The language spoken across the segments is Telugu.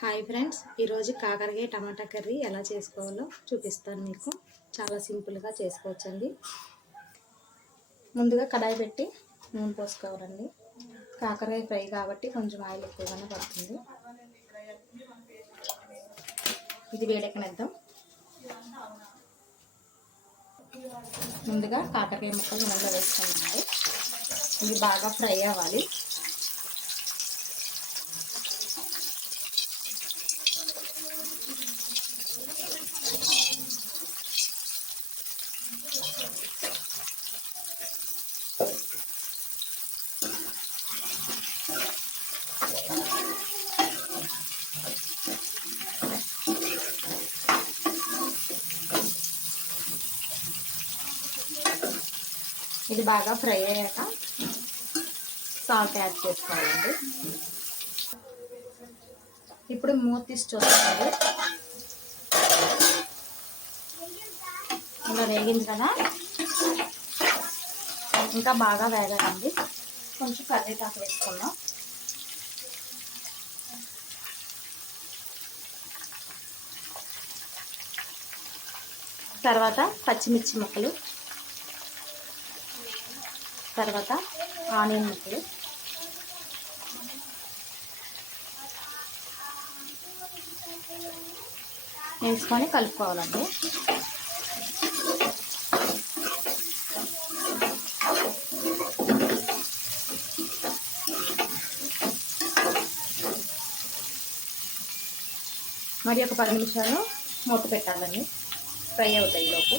హాయ్ ఫ్రెండ్స్ ఈరోజు కాకరకాయ టమాటా కర్రీ ఎలా చేసుకోవాలో చూపిస్తాను మీకు. చాలా సింపుల్గా చేసుకోవచ్చండి. ముందుగా కడాయి పెట్టి నూనె పోసుకోవాలండి. కాకరకాయ ఫ్రై కాబట్టి కొంచెం ఆయిల్ ఎక్కువగానే పడుతుంది. ఇది వేడెక్కనిద్దాం. ముందుగా కాకరకాయ ముక్కలు నూనెలో వేసుకున్నామండి. ఇది బాగా ఫ్రై అవ్వాలి. ఇది బాగా ఫ్రై అయ్యాక సాల్ట్ యాడ్ చేసుకోవాలండి. ఇప్పుడు మూత తీసి చూస్తుంది ఇలా వేగింది కదా? ఇంకా బాగా వేగాలండి. కొంచెం కర్రీపాకు వేసుకుందాం. తర్వాత పచ్చిమిర్చి ముక్కలు తర్వాత ఆనియన్ ముక్కలు. వేసుకొని కలుపుకోవాలండి. మరి ఒక పది నిమిషాలు మూత పెట్టాలండి. ఫ్రై అవుతాయి లోపు.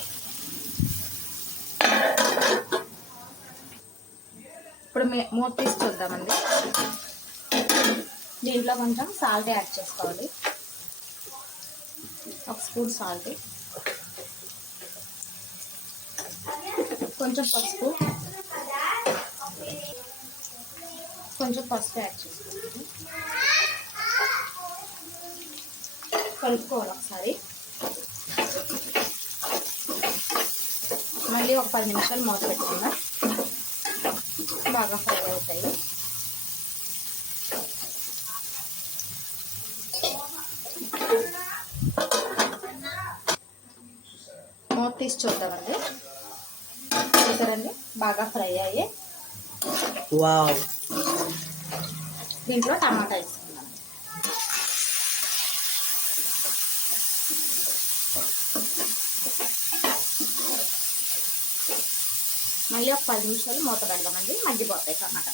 మూత తీసి చూద్దామండి. దీంట్లో కొంచెం సాల్ట్ యాడ్ చేసుకోవాలి. ఒక స్పూన్ సాల్ట్ కొంచెం పసుపు. కొంచెం పసుపు యాడ్ చేసుకోవాలి. కలుపుకోవాలి ఒకసారి. మళ్ళీ ఒక పది నిమిషాలు మూత పెట్టుకుందాం. బాగా ఫ్రై అవుతాయి. మూత తీసి చూద్దామండి. చూసారండి? బాగా ఫ్రై అయ్యి. వావ్. దీంట్లో టమాటా వేసుకుందాం. మళ్ళీ ఒక పది నిమిషాలు మూత పెడదామండి. మగ్గిపోతాయి టమాటా.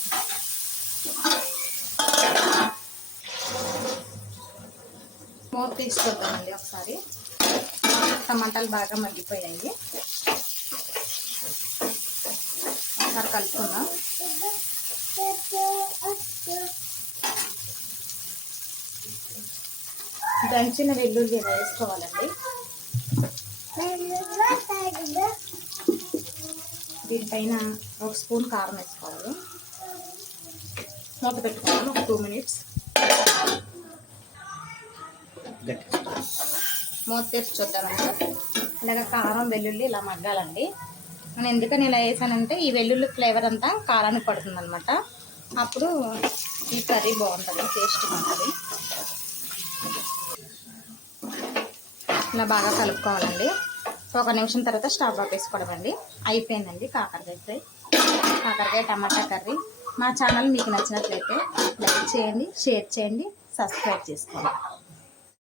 మూత తీసుకొద్దామండి ఒకసారి. టమాటాలు బాగా మగ్గిపోయాయి. ఒకసారి కలుపుకుందాం. దంచిన వెల్లుల్లి వేసుకోవాలండి. దీనిపైన ఒక స్పూన్ కారం వేసుకోవాలి. మూత పెట్టుకోవాలి ఒక టూ మినిట్స్. మూత తీసి చూద్దామండి ఇలాగ కారం వెల్లుల్లి ఇలా మగ్గాలండి. నేను ఎందుకని ఇలా వేసానంటే ఈ వెల్లుల్లి ఫ్లేవర్ అంతా కారానికి పడుతుంది అనమాట అప్పుడు ఈ కర్రీ బాగుంటుంది టేస్ట్ ఉంటుంది ఇలా బాగా కలుపుకోవాలండి. ఒక నిమిషం తర్వాత స్టవ్ ఆపేసుకోవడం అండి అయిపోయిందండి కాకరకాయ ఫ్రై. కాకరకాయ టమాటా కర్రీ. మా ఛానల్ మీకు నచ్చినట్లయితే లైక్ చేయండి షేర్ చేయండి సబ్స్క్రైబ్ చేసుకోండి.